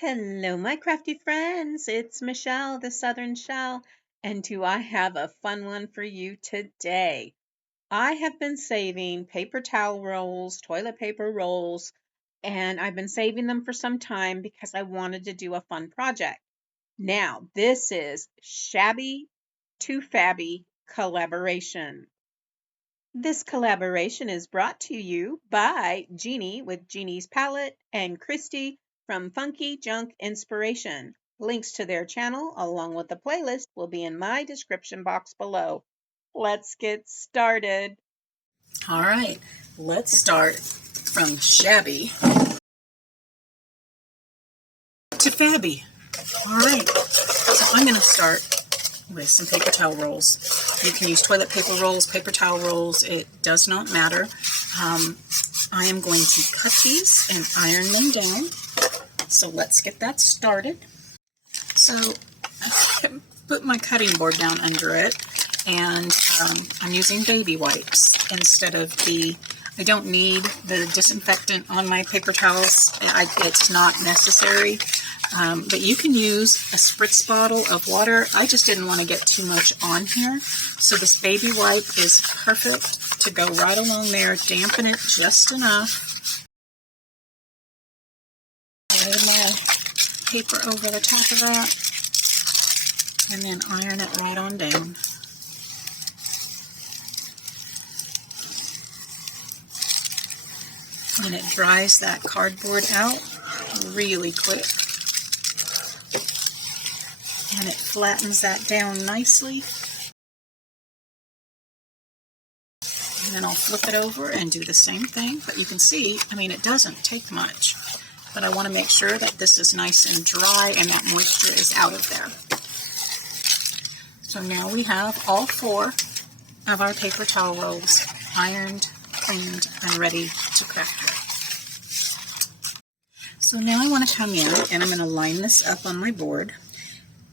Hello, my crafty friends. It's Michelle, the Southern Shell, and do I have a fun one for you today? I have been saving paper towel rolls, toilet paper rolls, and I've been saving them for some time because I wanted to do a fun project. Now, this is Shabby to Fabby collaboration. This collaboration is brought to you by Jeannie with Jeannie's Palette and Christy from Funky Junk Inspiration. Links to their channel along with the playlist will be in my description box below. Let's get started. All right, let's start from shabby to fabby. All right, so I'm going to start with some paper towel rolls. You can use toilet paper rolls, paper towel rolls, it does not matter. I am going to cut these and iron them down. So let's get that started. So I put my cutting board down under it, and I'm using baby wipes instead of I don't need the disinfectant on my paper towels. It's not necessary. But you can use a spritz bottle of water. I just didn't want to get too much on here. So this baby wipe is perfect to go right along there, dampen it just enough. Lay my paper over the top of that, and then iron it right on down. And it dries that cardboard out really quick. And it flattens that down nicely. And then I'll flip it over and do the same thing. But you can see, it doesn't take much. But I want to make sure that this is nice and dry and that moisture is out of there. So now we have all 4 of our paper towel rolls ironed, cleaned, and ready to craft with. So now I want to come in and I'm going to line this up on my board.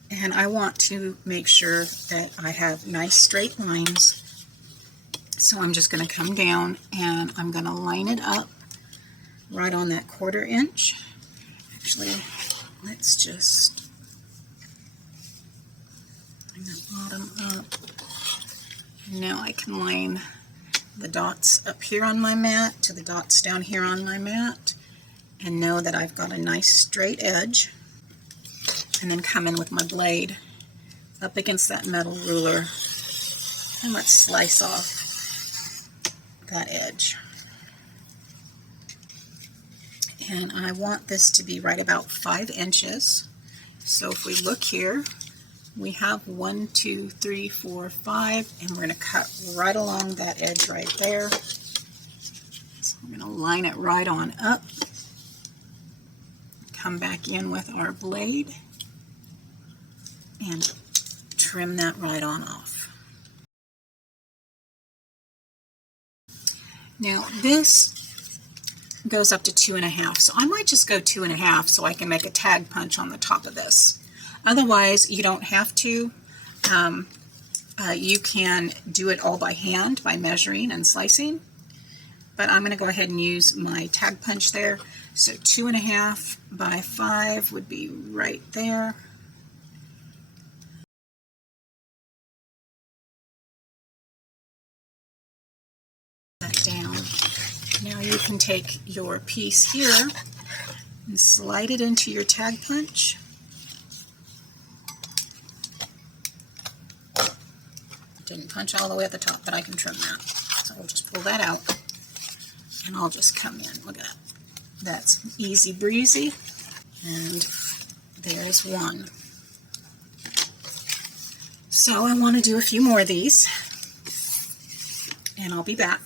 And I want to make sure that I have nice straight lines. So I'm just going to come down and I'm going to line it up right on that 1/4 inch. Actually, let's just line the bottom up. Now I can line the dots up here on my mat to the dots down here on my mat and know that I've got a nice straight edge. And then come in with my blade up against that metal ruler and let's slice off that edge. And I want this to be right about 5 inches. So if we look here, we have 1, 2, 3, 4, 5, and we're going to cut right along that edge right there. So I'm going to line it right on up. Come back in with our blade and trim that right on off. Now this goes up to 2.5, so I might just go 2.5 so I can make a tag punch on the top of this. Otherwise, you don't have to. You can do it all by hand by measuring and slicing, but I'm going to go ahead and use my tag punch there. So 2.5 by 5 would be right there. Down. Now you can take your piece here and slide it into your tag punch. Didn't punch all the way at the top, but I can trim that. So I'll just pull that out and I'll just come in. Look at that. That's easy breezy. And there's one. So I want to do a few more of these and I'll be back.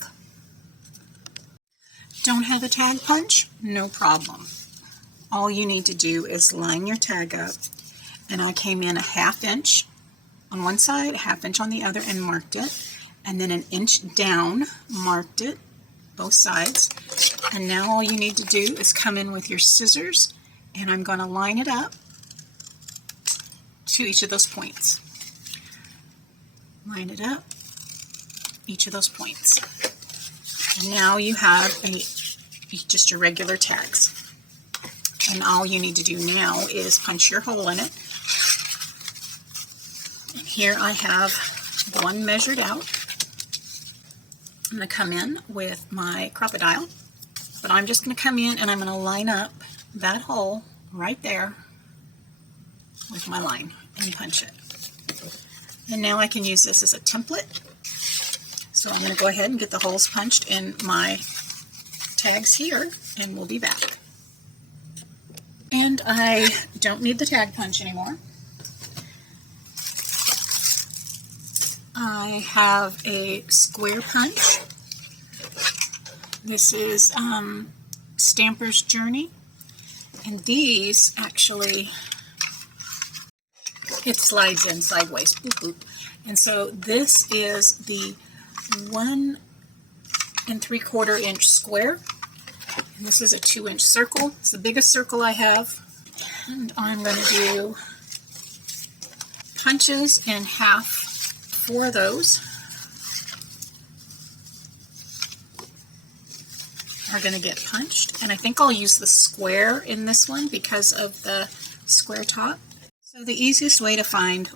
Don't have a tag punch? No problem. All you need to do is line your tag up, and I came in 1/2 inch on one side, 1/2 inch on the other, and marked it, and then 1 inch down, marked it, both sides, and now all you need to do is come in with your scissors, and I'm going to line it up to each of those points. Line it up, each of those points. And now you have just your regular tags. And all you need to do now is punch your hole in it. And here I have one measured out. I'm going to come in with my crocodile, but I'm just going to come in and I'm going to line up that hole right there with my line and punch it. And now I can use this as a template. So I'm going to go ahead and get the holes punched in my tags here, and we'll be back. And I don't need the tag punch anymore. I have a square punch. This is Stamper's Journey, and these actually, it slides in sideways, boop, boop. And so this is the 1 3/4 inch square, and this is a 2-inch circle. It's the biggest circle I have, and I'm going to do punches in half for those. Are going to get punched, and I think I'll use the square in this one because of the square top. So the easiest way to find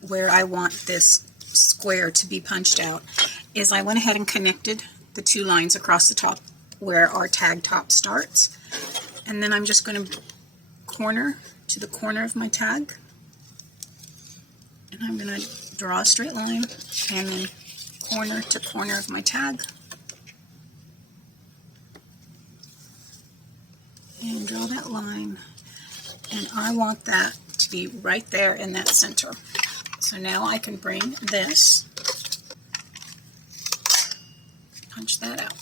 where I want this square to be punched out is I went ahead and connected the 2 lines across the top where our tag top starts, and then I'm just going to corner to the corner of my tag, and I'm going to draw a straight line and then corner to corner of my tag. And draw that line, and I want that to be right there in that center. So now I can bring this, punch that out,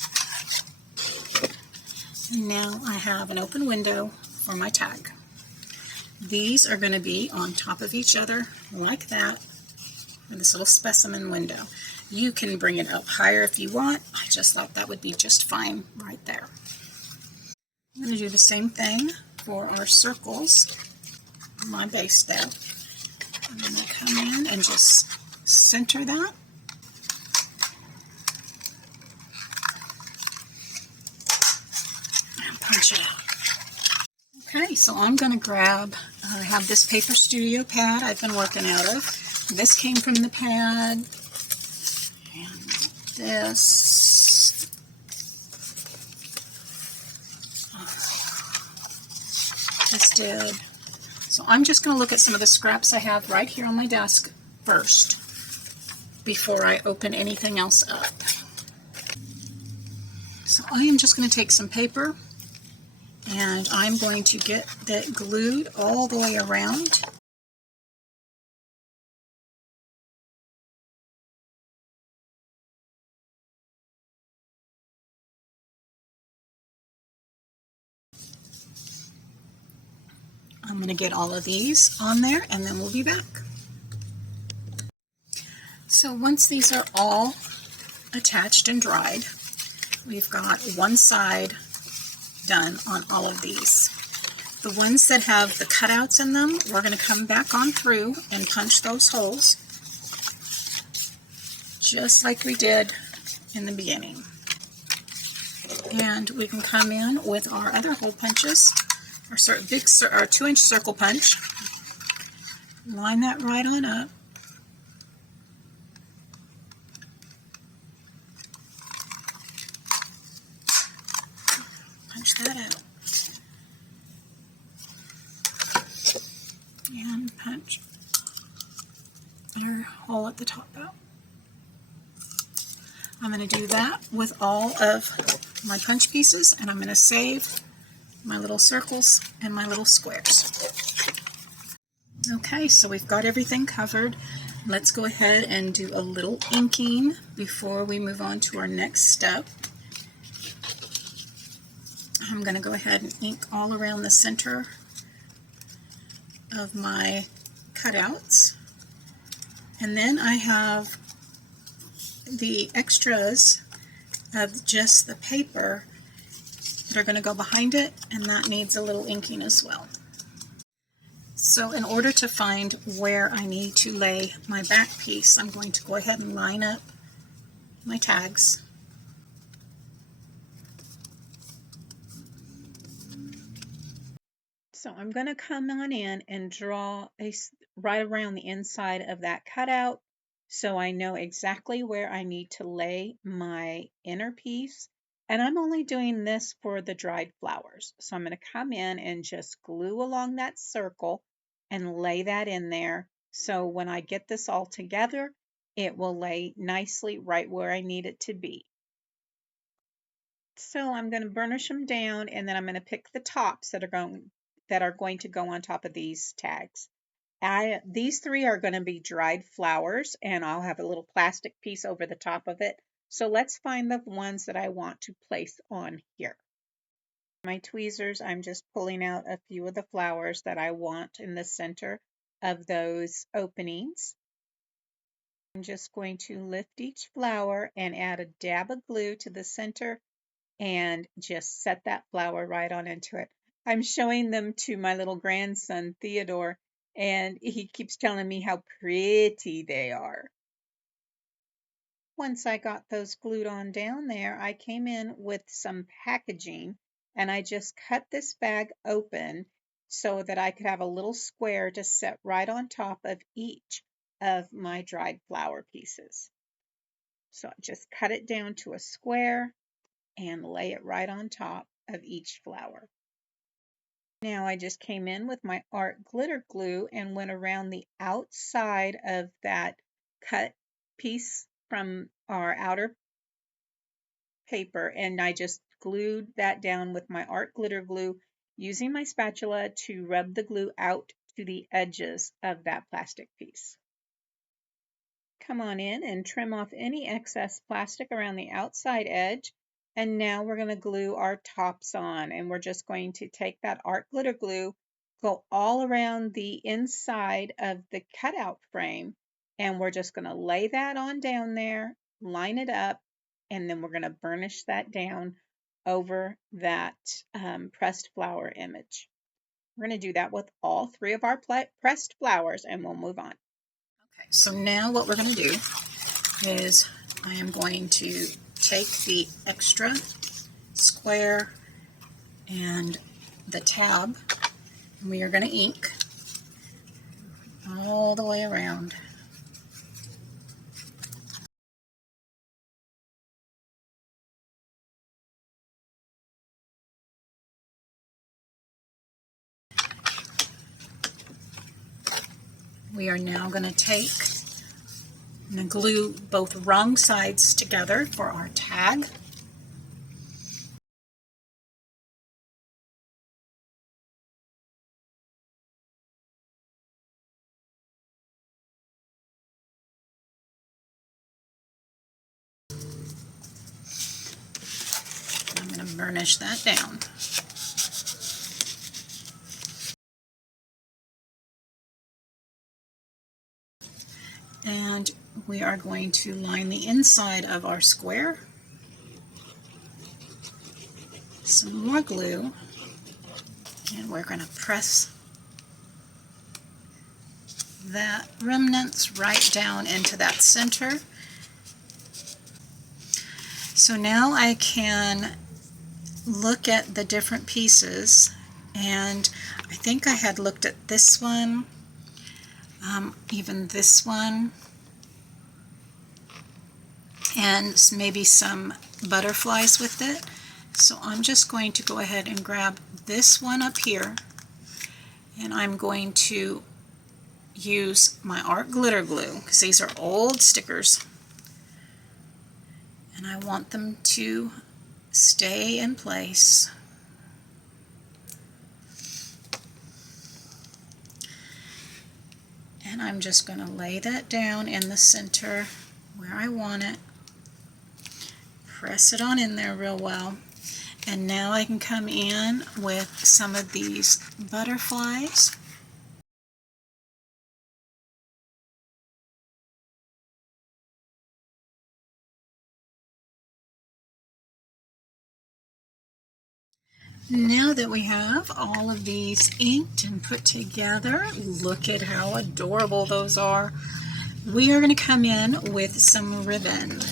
and now I have an open window for my tag. These are going to be on top of each other like that in this little specimen window. You can bring it up higher if you want. I just thought that would be just fine right there. I'm going to do the same thing for our circles on my base there. I'm going to come in and just center that. And punch it out. Okay, so I'm going to grab, I have this Paper Studio pad I've been working out of. This came from the pad. And this. This did. So I'm just going to look at some of the scraps I have right here on my desk first before I open anything else up. So I am just going to take some paper and I'm going to get that glued all the way around. I'm going to get all of these on there and then we'll be back. So once these are all attached and dried, we've got one side done on all of these. The ones that have the cutouts in them, we're going to come back on through and punch those holes just like we did in the beginning. And we can come in with our other hole punches. Our 2-inch circle punch, line that right on up, punch that out, and punch your hole at the top out. I'm going to do that with all of my punch pieces, and I'm going to save my little circles and my little squares. Okay, so we've got everything covered. Let's go ahead and do a little inking before we move on to our next step. I'm going to go ahead and ink all around the center of my cutouts. And then I have the extras of just the paper that are going to go behind it, and that needs a little inking as well. So in order to find where I need to lay my back piece, I'm going to go ahead and line up my tags. So I'm going to come on in and draw right around the inside of that cutout so I know exactly where I need to lay my inner piece. And I'm only doing this for the dried flowers. So I'm going to come in and just glue along that circle and lay that in there. So when I get this all together, it will lay nicely right where I need it to be. So I'm going to burnish them down, and then I'm going to pick the tops that are going to go on top of these tags. These three are going to be dried flowers, and I'll have a little plastic piece over the top of it. So let's find the ones that I want to place on here. My tweezers, I'm just pulling out a few of the flowers that I want in the center of those openings. I'm just going to lift each flower and add a dab of glue to the center and just set that flower right on into it. I'm showing them to my little grandson, Theodore, and he keeps telling me how pretty they are. Once I got those glued on down there, I came in with some packaging and I just cut this bag open so that I could have a little square to set right on top of each of my dried flower pieces. So I just cut it down to a square and lay it right on top of each flower. Now I just came in with my art glitter glue and went around the outside of that cut piece from our outer paper, and I just glued that down with my art glitter glue using my spatula to rub the glue out to the edges of that plastic piece. Come on in and trim off any excess plastic around the outside edge. And now we're going to glue our tops on, and we're just going to take that art glitter glue, go all around the inside of the cutout frame, and we're just going to lay that on down there, line it up, and then we're going to burnish that down over that pressed flower image. We're going to do that with all three of our pressed flowers, and we'll move on. Okay, so now what we're going to do is I am going to take the extra square and the tab, and we are going to ink all the way around. We are now going to take and glue both wrong sides together for our tag. I'm going to burnish that down. And we are going to line the inside of our square. Some more glue, and we're going to press that remnants right down into that center. So now I can look at the different pieces, and I think I had looked at this one, even this one, and maybe some butterflies with it. So I'm just going to go ahead and grab this one up here, and I'm going to use my art glitter glue because these are old stickers, and I want them to stay in place. And I'm just going to lay that down in the center where I want it, press it on in there real well, and now I can come in with some of these butterflies. Now that we have all of these inked and put together, look at how adorable those are. We are going to come in with some ribbon.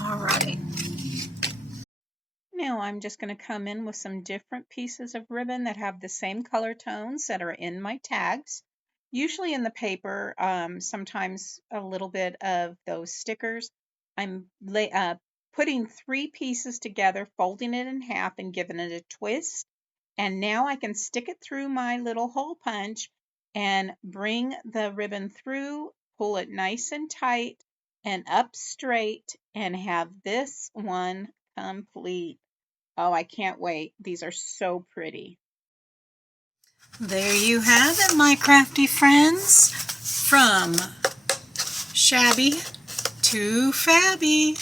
All right. Now I'm just going to come in with some different pieces of ribbon that have the same color tones that are in my tags. Usually in the paper, sometimes a little bit of those stickers. I'm putting 3 pieces together, folding it in half and giving it a twist. And now I can stick it through my little hole punch and bring the ribbon through, pull it nice and tight and up straight, and have this one complete. Oh, I can't wait. These are so pretty. There you have it, my crafty friends. From shabby to fabby.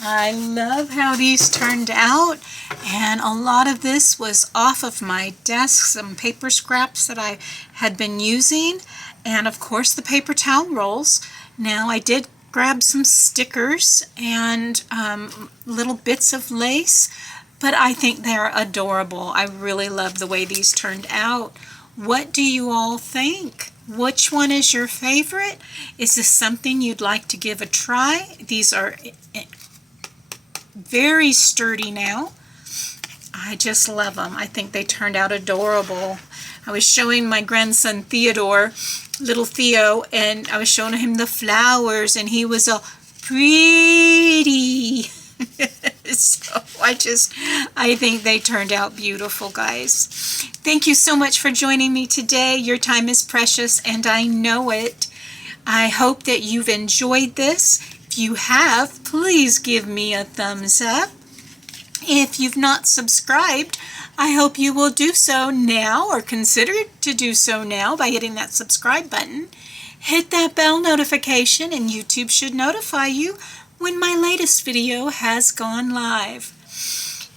I love how these turned out, and a lot of this was off of my desk, some paper scraps that I had been using, and of course the paper towel rolls. Now I did grab some stickers and little bits of lace, but I think they're adorable. I really love the way these turned out. What do you all think? Which one is your favorite? Is this something you'd like to give a try? These are very sturdy now. I just love them. I think they turned out adorable. I was showing my grandson Theodore, little Theo, and I was showing him the flowers, and he was all pretty. So I think they turned out beautiful, guys. Thank you so much for joining me today. Your time is precious, and I know it. I hope that you've enjoyed this. If you have, please give me a thumbs up. If you've not subscribed, I hope you will do so now, or consider to do so now by hitting that subscribe button. Hit that bell notification and YouTube should notify you when my latest video has gone live.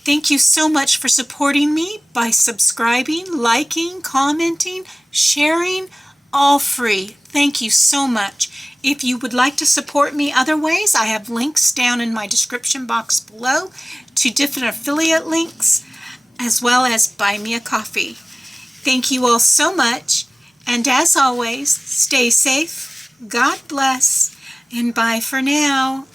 Thank you so much for supporting me by subscribing, liking, commenting, sharing, all free. Thank you so much. If you would like to support me other ways, I have links down in my description box below to different affiliate links, as well as buy me a coffee. Thank you all so much, and as always, stay safe, God bless, and bye for now.